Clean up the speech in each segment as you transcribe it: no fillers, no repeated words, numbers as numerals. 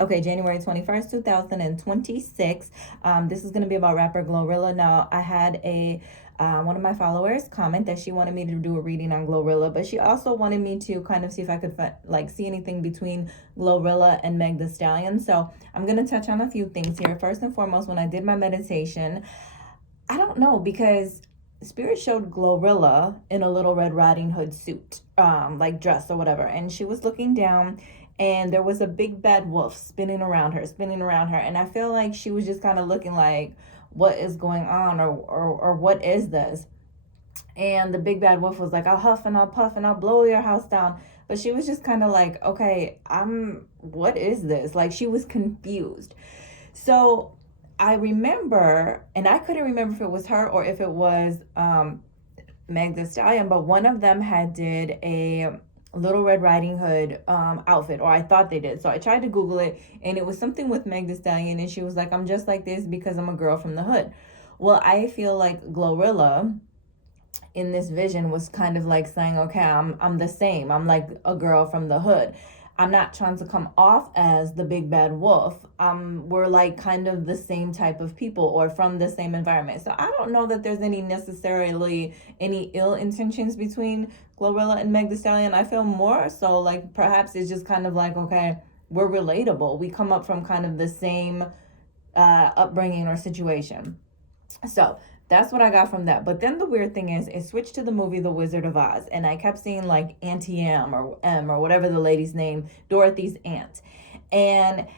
Okay, January 21st, 2026. This is going to be about rapper GLORILLA. Now, I had a one of my followers comment that she wanted me to do a reading on GLORILLA, but she also wanted me to kind of see if I could see anything between GLORILLA and Meg The Stallion. So I'm going to touch on a few things here. First and foremost, when I did my meditation, I don't know, because Spirit showed GLORILLA in a little Red Riding Hood suit, like dress or whatever, and she was looking down, and there was a big bad wolf spinning around her, and I feel like she was just kind of looking like, what is going on, or what is this? And the big bad wolf was like, I'll huff and I'll puff and I'll blow your house down. But she was just kind of like, okay, what is this? Like, she was confused. So I remember, and I couldn't remember if it was her or if it was Meg The Stallion, but one of them had did a Little Red Riding Hood outfit, or I thought they did. So I tried to Google it, and it was something with Meg The Stallion, and she was like, I'm just like this because I'm a girl from the hood. Well, I feel like GLORILLA in this vision was kind of like saying, okay, I'm the same. I'm like a girl from the hood. I'm not trying to come off as the big bad wolf. We're like kind of the same type of people or from the same environment. So I don't know that there's any necessarily any ill intentions between GLORILLA and Meg The Stallion. I feel more so like perhaps it's just kind of like, okay, we're relatable. We come up from kind of the same upbringing or situation. So that's what I got from that. But then the weird thing is, it switched to the movie The Wizard of Oz, and I kept seeing like Auntie M or whatever the lady's name, Dorothy's aunt. And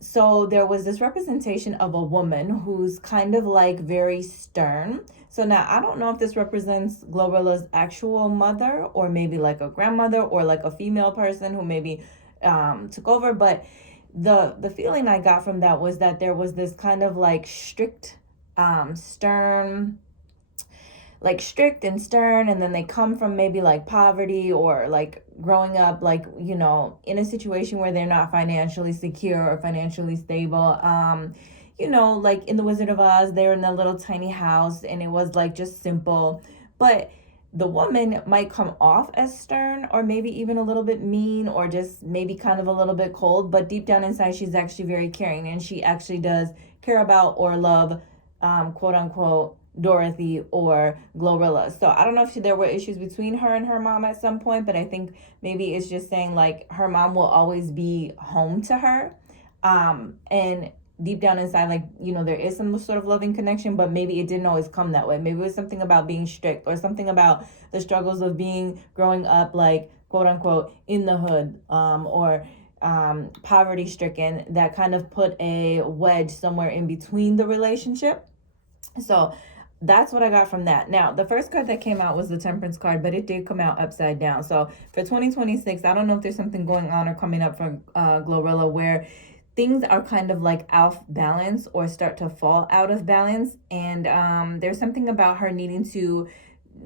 so there was this representation of a woman who's kind of like very stern. So now I don't know if this represents GLORILLA's actual mother, or maybe like a grandmother, or like a female person who maybe took over. But the feeling I got from that was that there was this kind of like stern, like strict and stern, and then they come from maybe like poverty, or like growing up like, in a situation where they're not financially secure or financially stable. Like in The Wizard of Oz, they're in a little tiny house, and it was like just simple. But the woman might come off as stern, or maybe even a little bit mean, or just maybe kind of a little bit cold, but deep down inside she's actually very caring, and she actually does care about or love, quote unquote, Dorothy or GLORILLA. So I don't know if there were issues between her and her mom at some point, but I think maybe it's just saying like her mom will always be home to her. And deep down inside, like, there is some sort of loving connection, but maybe it didn't always come that way. Maybe it was something about being strict, or something about the struggles of growing up, like, quote unquote, in the hood, or poverty stricken, that kind of put a wedge somewhere in between the relationship. So that's what I got from that. Now, the first card that came out was the Temperance card, but it did come out upside down. So for 2026, I don't know if there's something going on or coming up for GLORILLA where things are kind of like off balance or start to fall out of balance. And there's something about her needing to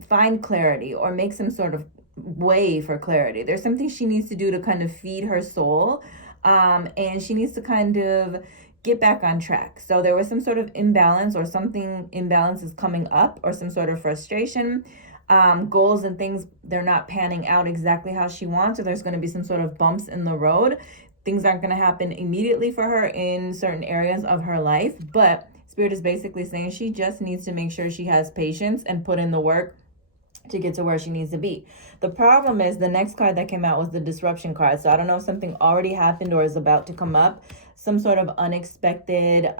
find clarity or make some sort of way for clarity. There's something she needs to do to kind of feed her soul. And she needs to kind of get back on track. So there was some sort of imbalance, or something imbalance is coming up, or some sort of frustration. Goals and things, they're not panning out exactly how she wants, or there's going to be some sort of bumps in the road. Things aren't going to happen immediately for her in certain areas of her life, but Spirit is basically saying she just needs to make sure she has patience and put in the work to get to where she needs to be. The problem is the next card that came out was the Disruption card. So I don't know if something already happened or is about to come up. Some sort of unexpected,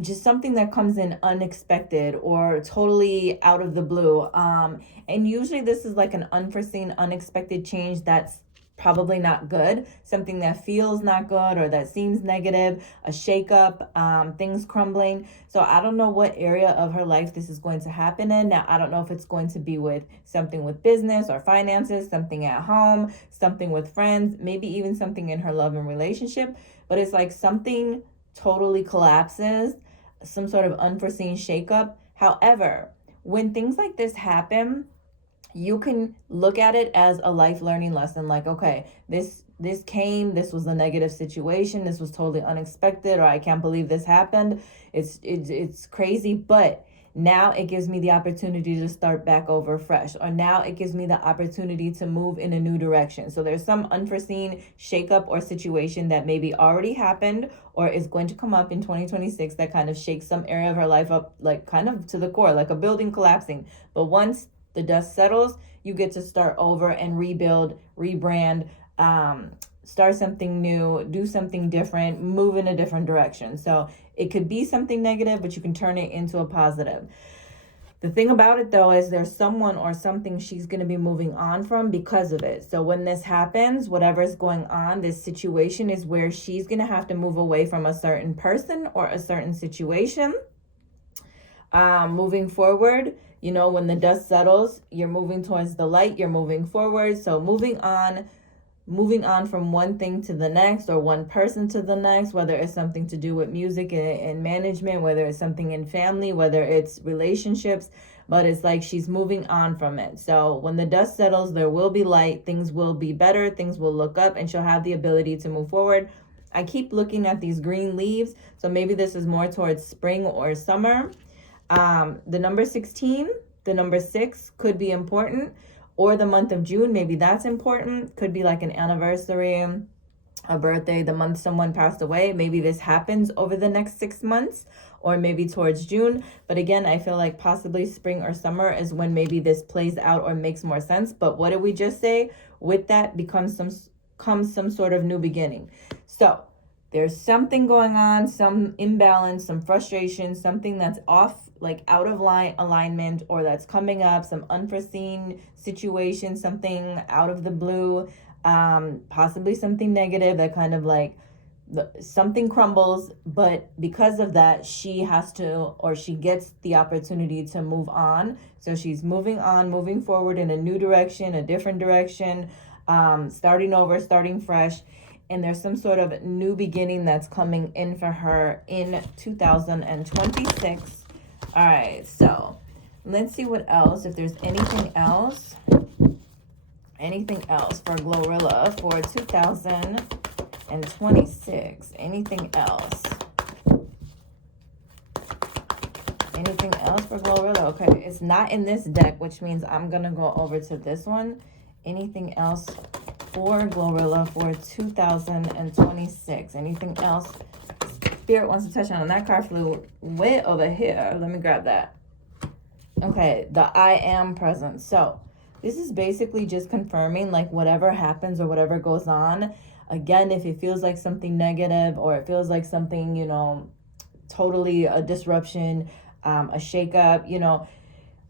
just something that comes in unexpected or totally out of the blue. And usually this is like an unforeseen, unexpected change that's probably not good, something that feels not good or that seems negative, a shakeup, things crumbling. So I don't know what area of her life this is going to happen in. Now, I don't know if it's going to be with something with business or finances, something at home, something with friends, maybe even something in her love and relationship, but it's like something totally collapses, some sort of unforeseen shakeup. However, when things like this happen, you can look at it as a life learning lesson. Like, okay, this was a negative situation. This was totally unexpected, or I can't believe this happened. It's crazy, but Now it gives me the opportunity to start back over fresh, or now it gives me the opportunity to move in a new direction. So there's some unforeseen shakeup or situation that maybe already happened or is going to come up in 2026 that kind of shakes some area of her life up, like kind of to the core, like a building collapsing. But once the dust settles, you get to start over and rebuild, rebrand, start something new, do something different, move in a different direction. So it could be something negative, but you can turn it into a positive. The thing about it, though, is there's someone or something she's going to be moving on from because of it. So when this happens, whatever's going on, this situation is where she's going to have to move away from a certain person or a certain situation. Moving forward, you know, when the dust settles, you're moving towards the light, you're moving forward. So moving on from one thing to the next, or one person to the next, whether it's something to do with music and management, whether it's something in family, whether it's relationships, but it's like she's moving on from it. So when the dust settles, there will be light, things will be better, things will look up, and she'll have the ability to move forward. I keep looking at these green leaves, so maybe this is more towards spring or summer. The number 16, the number 6 could be important, or the month of June, maybe that's important. Could be like an anniversary, a birthday, the month someone passed away. Maybe this happens over the next 6 months, or maybe towards June. But again, I feel like possibly spring or summer is when maybe this plays out or makes more sense. But what did we just say? With that comes some sort of new beginning. So there's something going on, some imbalance, some frustration, something that's off, like out of alignment, or that's coming up, some unforeseen situation, something out of the blue, possibly something negative that kind of like something crumbles. But because of that, she has to, or she gets the opportunity to move on. So she's moving on, moving forward in a new direction, a different direction, starting over, starting fresh. And there's some sort of new beginning that's coming in for her in 2026. All right, so let's see what else, if there's anything else for GLORILLA for 2026. Anything else for GLORILLA? Okay, it's not in this deck, which means I'm gonna go over to this one. Anything else for GLORILLA for 2026? Anything else Spirit wants to touch on? That card flew way over here. Let me grab that. Okay, the I am present. So this is basically just confirming, like, whatever happens or whatever goes on. Again, if it feels like something negative, or it feels like something, you know, totally a disruption, a shakeup, you know,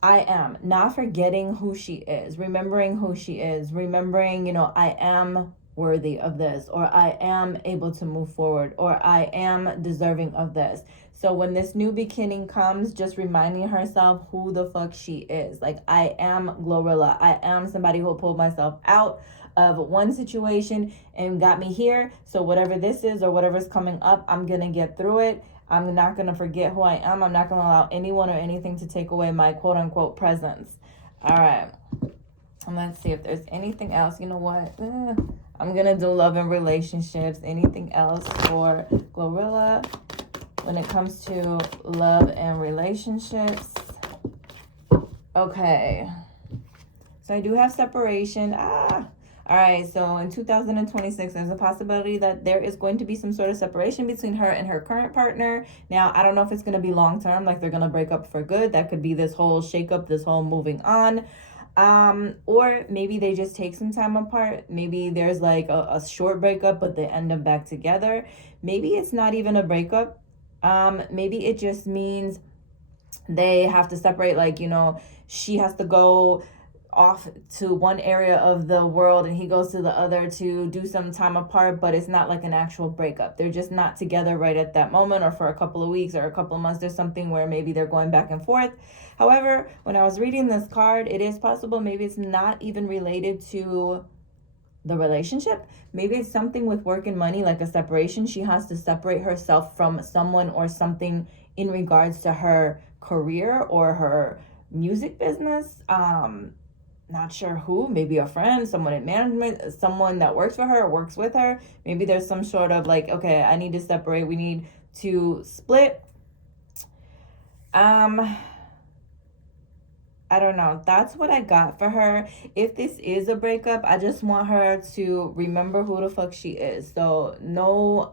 I am not forgetting who she is, remembering who she is, remembering, you know, I am worthy of this, or I am able to move forward, or I am deserving of this. So when this new beginning comes, just reminding herself who the fuck she is. Like, I am GLORILLA. I am somebody who pulled myself out of one situation and got me here. So whatever this is or whatever's coming up, I'm gonna get through it. I'm not gonna forget who I am. I'm not gonna allow anyone or anything to take away my quote unquote presence. All right. And let's see if there's anything else. You know what? I'm going to do love and relationships. Anything else for GLORILLA when it comes to love and relationships? Okay. So I do have separation. All right. So in 2026, there's a possibility that there is going to be some sort of separation between her and her current partner. Now, I don't know if it's going to be long term, like they're going to break up for good. That could be this whole shakeup, this whole moving on. Or maybe they just take some time apart. Maybe there's like a short breakup, but they end up back together. Maybe it's not even a breakup. Maybe it just means they have to separate, like, you know, she has to go off to one area of the world and he goes to the other to do some time apart, but it's not like an actual breakup. They're just not together right at that moment, or for a couple of weeks or a couple of months. There's something where maybe they're going back and forth. However, when I was reading this card, it is possible maybe it's not even related to the relationship. Maybe it's something with work and money, like a separation. She has to separate herself from someone or something in regards to her career or her music business. Not sure who, maybe a friend, someone in management, someone that works for her or works with her. Maybe there's some sort of like, okay, I need to separate. We need to split. I don't know. That's what I got for her. If this is a breakup, I just want her to remember who the fuck she is. So no,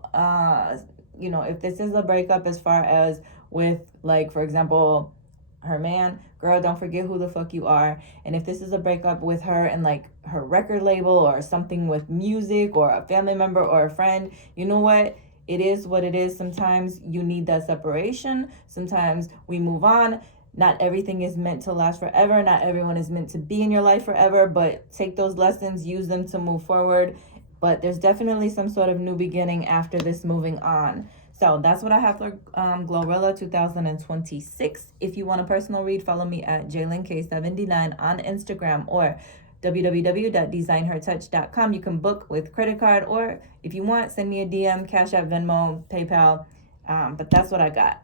if this is a breakup as far as with, like, for example, her man, girl, don't forget who the fuck you are. And if this is a breakup with her and like her record label or something with music or a family member or a friend, you know what? It is what it is. Sometimes you need that separation. Sometimes we move on. Not everything is meant to last forever. Not everyone is meant to be in your life forever, but take those lessons, use them to move forward. But there's definitely some sort of new beginning after this moving on. So that's what I have for GLORILLA 2026. If you want a personal read, follow me at JaylinK79 on Instagram or www.designhertouch.com. You can book with credit card, or if you want, send me a DM, Cash App, Venmo, PayPal. But that's what I got.